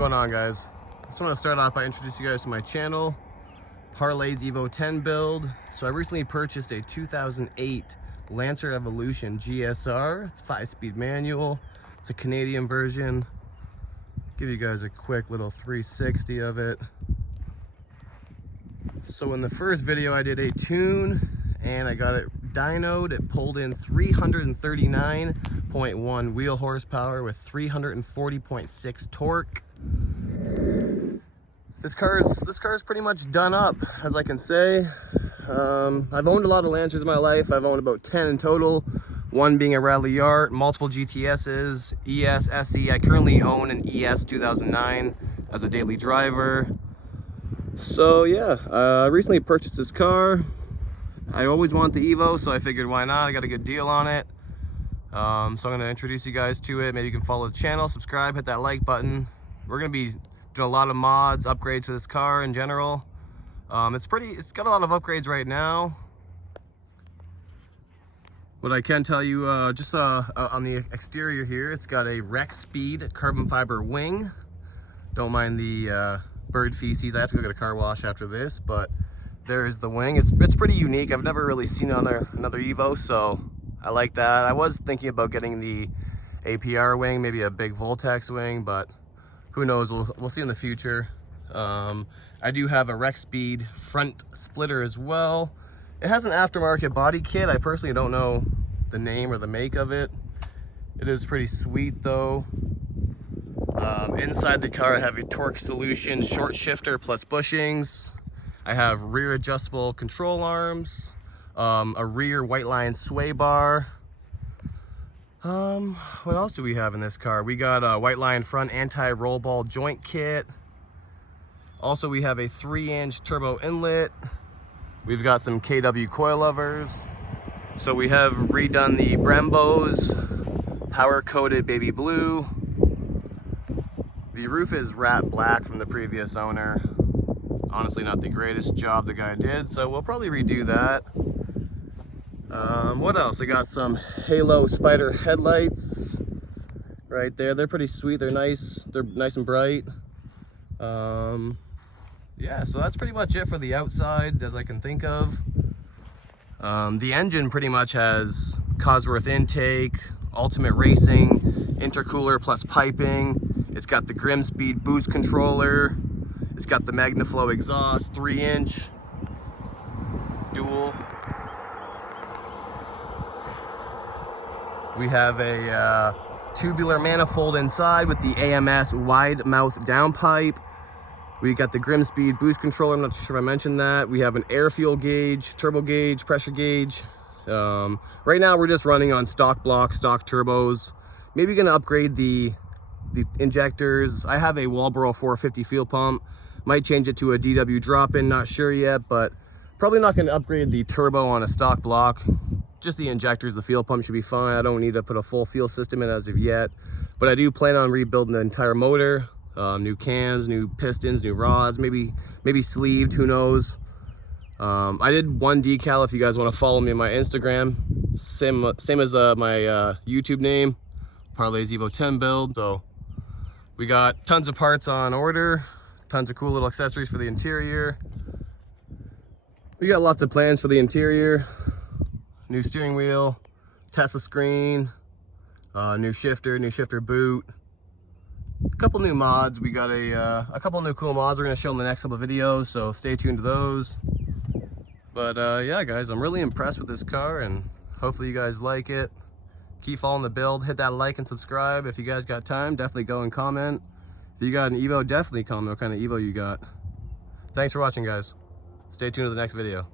going on, guys? I just want to start off by introducing you guys to my channel, ParlaysEvoTenBuild. So I recently purchased a 2008 Lancer Evolution GSR. It's 5-speed manual. It's a Canadian version. Give you guys a quick little 360 of it. So in the first video I did a tune and I got it dynoed. It pulled in 339.1 wheel horsepower with 340.6 torque. This car is pretty much done up, as I can say. I've owned a lot of Lancers in my life. I've owned about 10 in total, one being a Rally Yart, multiple GTSs, ES, SE. I currently own an ES 2009 as a daily driver. So yeah, I recently purchased this car. I always want the Evo, so I figured why not? I got a good deal on it. So I'm going to introduce you guys to it. Maybe you can follow the channel, subscribe, hit that like button. We're going to be doing a lot of mods, upgrades to this car in general. It's got a lot of upgrades right now. What I can tell you, on the exterior here, it's got a Rex Speed carbon fiber wing. Don't mind the bird feces. I have to go get a car wash after this, but there's the wing. It's pretty unique. I've never really seen it on another Evo, so I like that. I was thinking about getting the APR wing, maybe a big Voltex wing, but who knows, we'll see in the future. I do have a Rex Speed front splitter as well. It has an aftermarket body kit. I personally don't know the name or the make of it. It is pretty sweet though. Inside the car I have a torque solution short shifter plus bushings. I have rear adjustable control arms, a rear white line sway bar. What else do we have in this car? We got a white line front anti-roll ball joint kit. Also, we have a 3-inch turbo inlet. We've got some KW coilovers. So we have redone the Brembos, power coated baby blue. The roof is wrapped black from the previous owner. Honestly, not the greatest job the guy did, so we'll probably redo that. What else? I got some Halo Spider headlights right there. They're pretty sweet. They're nice and bright. Yeah, so that's pretty much it for the outside as I can think of. The engine pretty much has Cosworth intake, Ultimate Racing, intercooler plus piping. It's got the Grimspeed boost controller. It's got the MagnaFlow exhaust, 3-inch dual. We have a tubular manifold inside with the AMS wide mouth downpipe. We got the Grimspeed boost controller. I'm not too sure if I mentioned that. We have an air fuel gauge, turbo gauge, pressure gauge. Right now we're just running on stock blocks, stock turbos. Maybe gonna upgrade the injectors. I have a Walbro 450 fuel pump. Might change it to a DW drop-in, not sure yet, but probably not gonna upgrade the turbo on a stock block. Just the injectors, the fuel pump should be fine. I don't need to put a full fuel system in as of yet, but I do plan on rebuilding the entire motor. New cams, new pistons, new rods, maybe sleeved, who knows. I did one decal. If you guys want to follow me on my Instagram, same as my YouTube name, ParlaysEvoTenBuild. So we got tons of parts on order, tons of cool little accessories for the interior. We got lots of plans for the interior. New steering wheel, Tesla screen, new shifter boot. A couple new mods. We got a couple new cool mods we're going to show in the next couple of videos, so stay tuned to those. But yeah guys, I'm really impressed with this car and hopefully you guys like it. Keep following the build, hit that like and subscribe. If you guys got time, definitely go and comment. If you got an Evo, definitely comment what kind of Evo you got. Thanks for watching, guys. Stay tuned to the next video.